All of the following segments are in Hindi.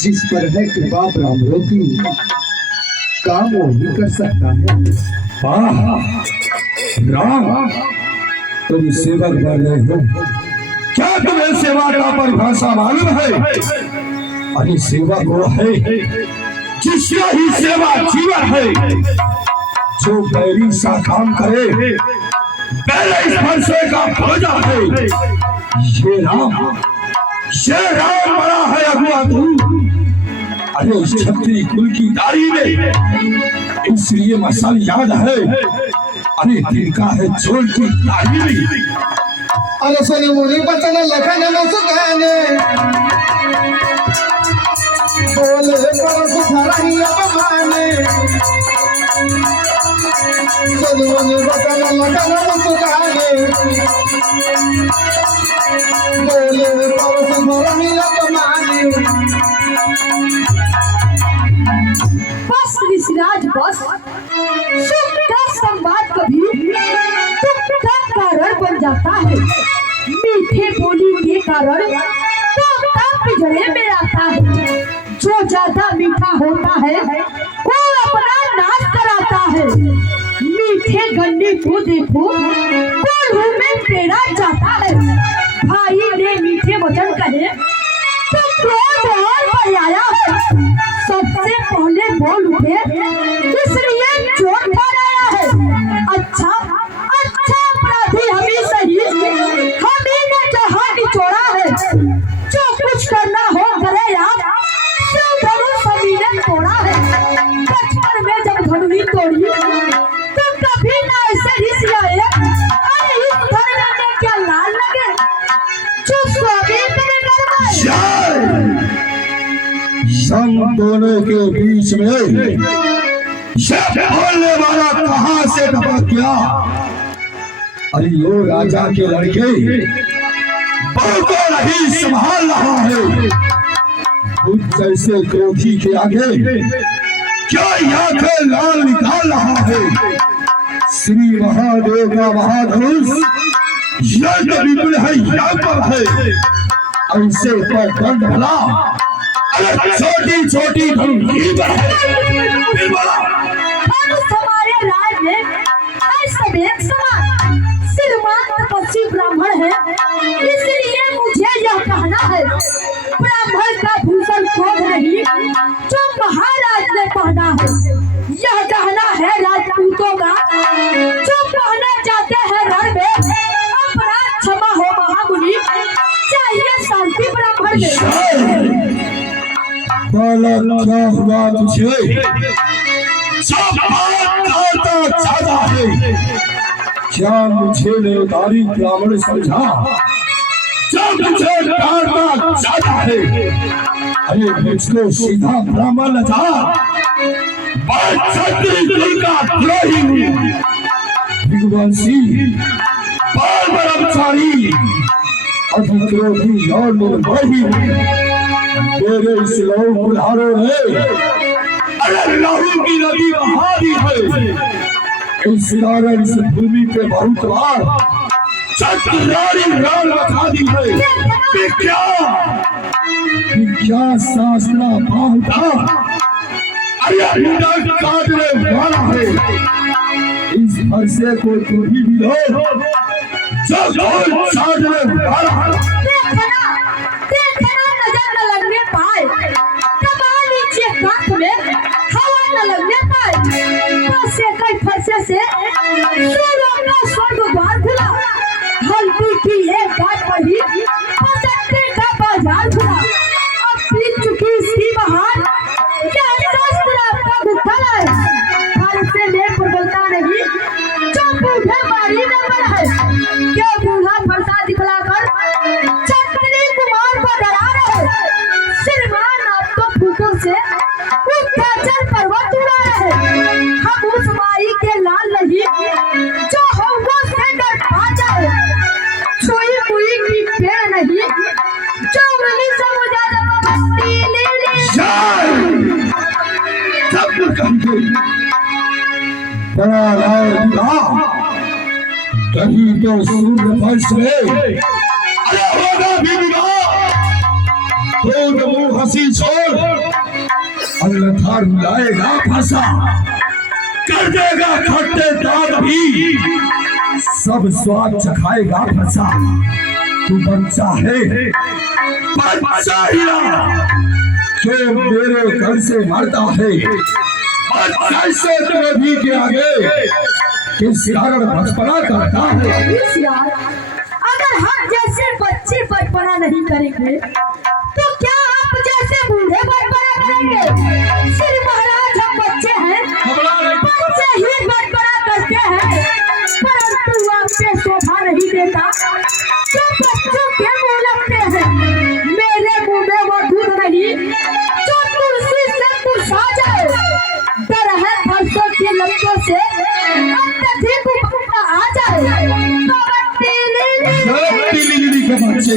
जिस पर है कृपा ब्राह्मणों की, काम वही कर सकता है। राम, तुम सेवक बन रहे हो, क्या तुम्हें सेवा का परिभाषा मालूम है? अरे सेवक वो है जिसका ही सेवा जीवन है, जो बैरी सा काम करे पहले स्पर्शे का भोजा है। ये राम बड़ा है अगुआ तू। अरे इस क्षत्रिय कुल की दाढ़ी में इसलिए मसल याद है। अरे तिनका है चोर की दाढ़ी में। अरे सुन मुनि बचन लखन मुस्काने, बोले परस धरही अपमाने। सुन मुनि बचन लखन मुस्काने, बोले परस धरही अपमाने। बस ऋषिराज बस, सुख का संवाद कभी दुख का कारण बन जाता है। मीठे बोली के कारण तो पिजड़े में आता है। जो ज्यादा मीठा होता है वो अपना नाश कराता है। मीठे गन्ने को देखो कोल्हू में पेड़ा जाता है। भाई ने मीठे वचन कहे तो क्रोध और बढ़ आया है। सबसे पहले बोल उठे इसलिए चोट पड़ आया है। अच्छा अच्छा अपराधी हम ही सही, हम ही ने जहां निचोड़ा है। जो कुछ करना हो करे आप, शिव धनुष सभी ने तोड़ा है। बचपन में जब धनुष तोड़ी तो कभी ना ऐसे ऋषि आए। अरे इस धनुष में क्या लाल लगे जो स्वामी तेरे घर में। हम दोनों के बीच में बोलने वाला कहां से टपक गया? अरे यो राजा के लड़के बहू को नहीं संभाल रहा है। खुद जैसे क्रोधी के आगे क्या आंखें लाल निकाल रहा है। श्री महादेव का महाधनुष यज्ञ विपुल है, यज्ञ पर है। ऐसे पर दंड भला छोटी छोटी हमारे राज में सब एक समान श्रीमान तपस्वी ब्राह्मण है। इसलिए मुझे यह कहना है, ब्राह्मण का भूषण क्रोध नहीं जो महाराज ने पहना है। यह कहना है राजपूतों का जो कहना चाहते हैं रण में अपराध क्षमा हो महामुनि। चाहिए शांति ब्राह्मण में। क्या हुआ तुझे? ज्यादा है क्या? मुझे नेतारी ब्राह्मण समझा? जब मुझे डांटना ज्यादा है। अरे मुझको सीधा ब्राह्मण था, का द्रोही हूँ। भगवानसी ब्रह्मचारी अधिक्रोधी और निर्मोही हूँ। मेरे इस लहू बुढ़ारों ने अरे लहू की नदी बहा दी है। इस कारण इस भूमि पे बहुत बार चक्रारी राल बता दी है। क्या शास्त्रा भाव था? अरे काटने वाला है। इस फरसे को तू ही भी लो जो छाटने वाला है। फरसे से स्वर्ग द्वार खुला। हल्दी की एक बात पड़ी, पचक्के का बाजार खुला। अब बीत चुकी इसकी बहार, यह शास्त्र आपका गुफल है। फरसे में प्रबलता नहीं जो बूढ़े बारी में बना है। क्या बूढ़ा फरसा दिखलाकर चक्री कुमार को डरा रहे। श्रीमान आप तो फूकों से उत्तराचल पर्वत उड़ा रहे। हम उस माई के लाल नहीं जो हवा से डर पा जाए। छुई मुई की पेड़ नहीं जो उंगली से मुझे जबरदस्ती ले ले। सब करके बड़ा राव कहीं तो सूर्य वंश में अरे होगा भी विवाह। तो हंसी छोड़, अन्यथा रुलाएगा फंसा, कर देगा खट्टे दांत भी, सब स्वाद चखाएगा फंसा। तू बच्चा है, बच्चा ही जो मेरे घर से मरता है, कैसे नबी के आगे किस कारण बचपना करता है। यार, अगर हम जैसे बच्चे बचपना नहीं करेंगे तो क्या आप जैसे बूढ़े बचपना करेंगे? श्री महाराज, हम बच्चे हैं, बच्चे ही बचपना करते हैं, परंतु आपसे शोभा नहीं देता जो बच्चों के मुंह लगते हैं। मेरे मुंह में वो दूध नहीं जो तुलसी से तुलसा जाए। डर है फरसों के लड़कों से अत्यधिक उपमा आ जाए। पीली के बच्चे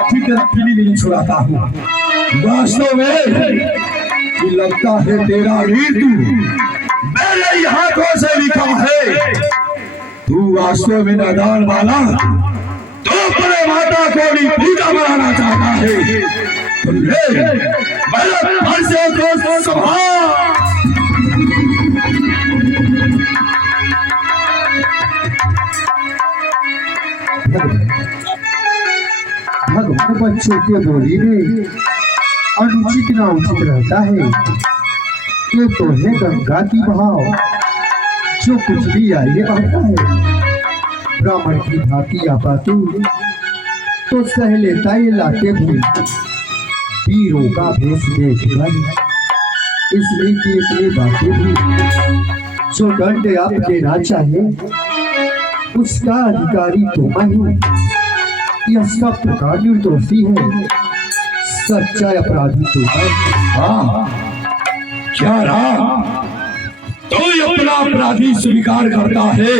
अभी तेरा पीली छुड़ाता हूँ। वास्तव में ये लगता है तेरा ऋतु मेरे ही हाथों से लिखा है। तू वास्तव में नादान वाला, तो अपने माता को भी पूजा बनाना चाहता है। तो ले मेरे फरसे को संभाल। भगवान बच्चों के बोली में अनुचित ना उचित रहता है। ये तो है गंगा की बहाव, जो कुछ भी आइए बहता है। ब्राह्मण की भांति आपातु तो सह लेता ये लाते भी, वीरों का भेष देख इसलिए कि इतनी बातें भी, जो दंड आप देना चाहे उसका अधिकारी तो मैं हूँ। यह सब प्रकार निर्दोषी है, सच्चा अपराधी तो मैं। क्या रहा तो अपना अपराधी स्वीकार करता है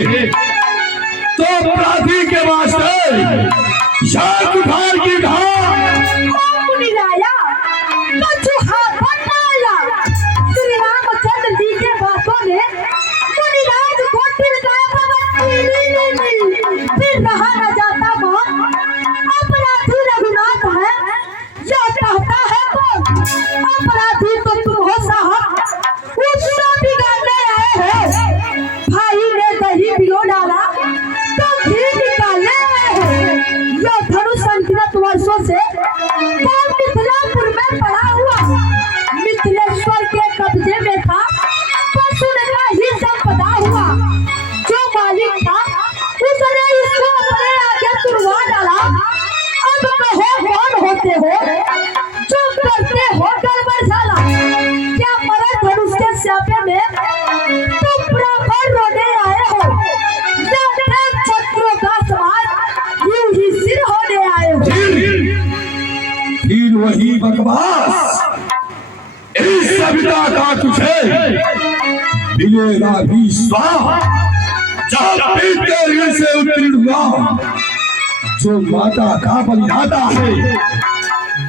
तो अपराधी के वास्ते शांत उठार की श्री रामचंद्र जी के बातों ने मुनिराज को फिर रहा न जाता। अपराधी रघुनाथ है, यह कहता है कौन? अपराधी तो तुम हो साहब, उसको बिगाड़ने आए हो। भाई ने दही पिलो डाला तो घी निकालने आए हो। यह धनुष अनगिनत वर्षों से मिथिलापुर में पड़ा हुआ, मिथिलेश्वर के कब्जे में था, पशु का ही संपदा हुआ। जो मालिक था उसने इसको अपने आगे तुड़वा डाला। अब कहो कौन होते हो जो करते हो गड़बड़ झाला? क्या मरद धनुष के स्यापे में तुम बराबर रोने आए हो, या छत्रों का सवाल यूं ही सिर होने आए हो? फिर वही बकवास, इस सविता का तुझे मिलेगा भी स्वाद। जब पीते ऋण से उत्तीर्ण हुआ, जो माता का बलिदाता है,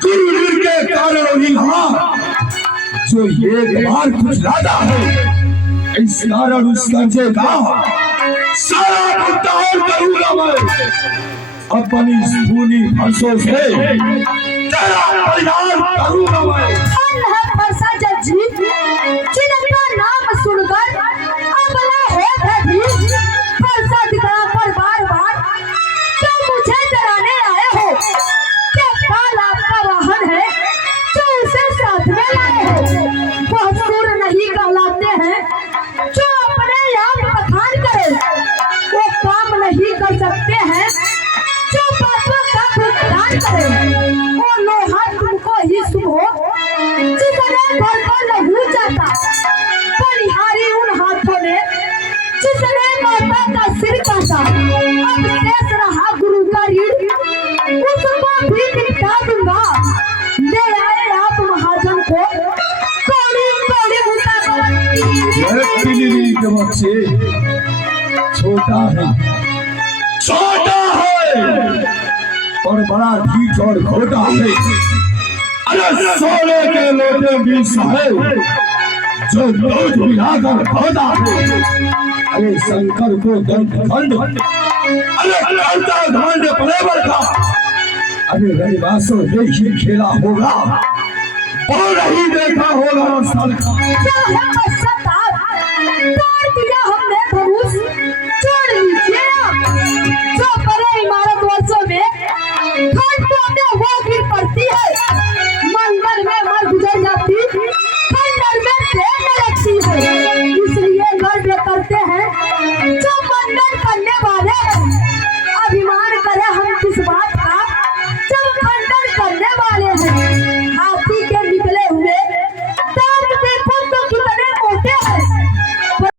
गुरु ऋण के कारण वही हुआ जो एक बार खुजलाता है। इस कारण उस कर्जे का सारा भुगतान करूंगा मैं। अपनी स्थूली फंसों से तेरा परिहार करूंगा मैं। जिनका नाम सुनकर अबला हो भयभीत, फरसा दिखाकर बार बार तो मुझे डराने आए हो। क्या काल आपका वाहन है जो उसे साथ में लाए हो? वह सूर नहीं कहलाते हैं जो अपने आप बखान करे, वो काम नहीं कर सकते हैं जो बातों का भुगतान करे। वो लोहा तुमको ही सुनो जिसने घर पर लहू जाता, परिहारी उन हाथों ने जिसने माता का सिर काटा। अब शेष रहा गुरु का ऋण, उसको भी निपटा दूंगा। ले आए आप महाजन को कौड़ी कौड़ी के बच्चे छोटा है और बड़ा ढीठ और खोटा है। अरे सोने के लोटे भी सहे जो दूध पिलाकर खोदा है। अरे शंकर को दंड खंड, अरे करता घमंड पड़े बरखा। अरे रविवासों ने ही खेला होगा और नहीं देखा होगा स्थल का। क्या है पश्चाताप? तोड़ दिया हमने धनुष, छोड़ लीजिए आप। जो बड़े इमारत वर्षों में खंडों में वो गिर पड़ती है, मंगल में मर गुजर जाती, खंडर में देर न लगती है। इसलिए गर्व करते हैं जो मंडन करने वाले हैं। अभिमान करे हम किस बात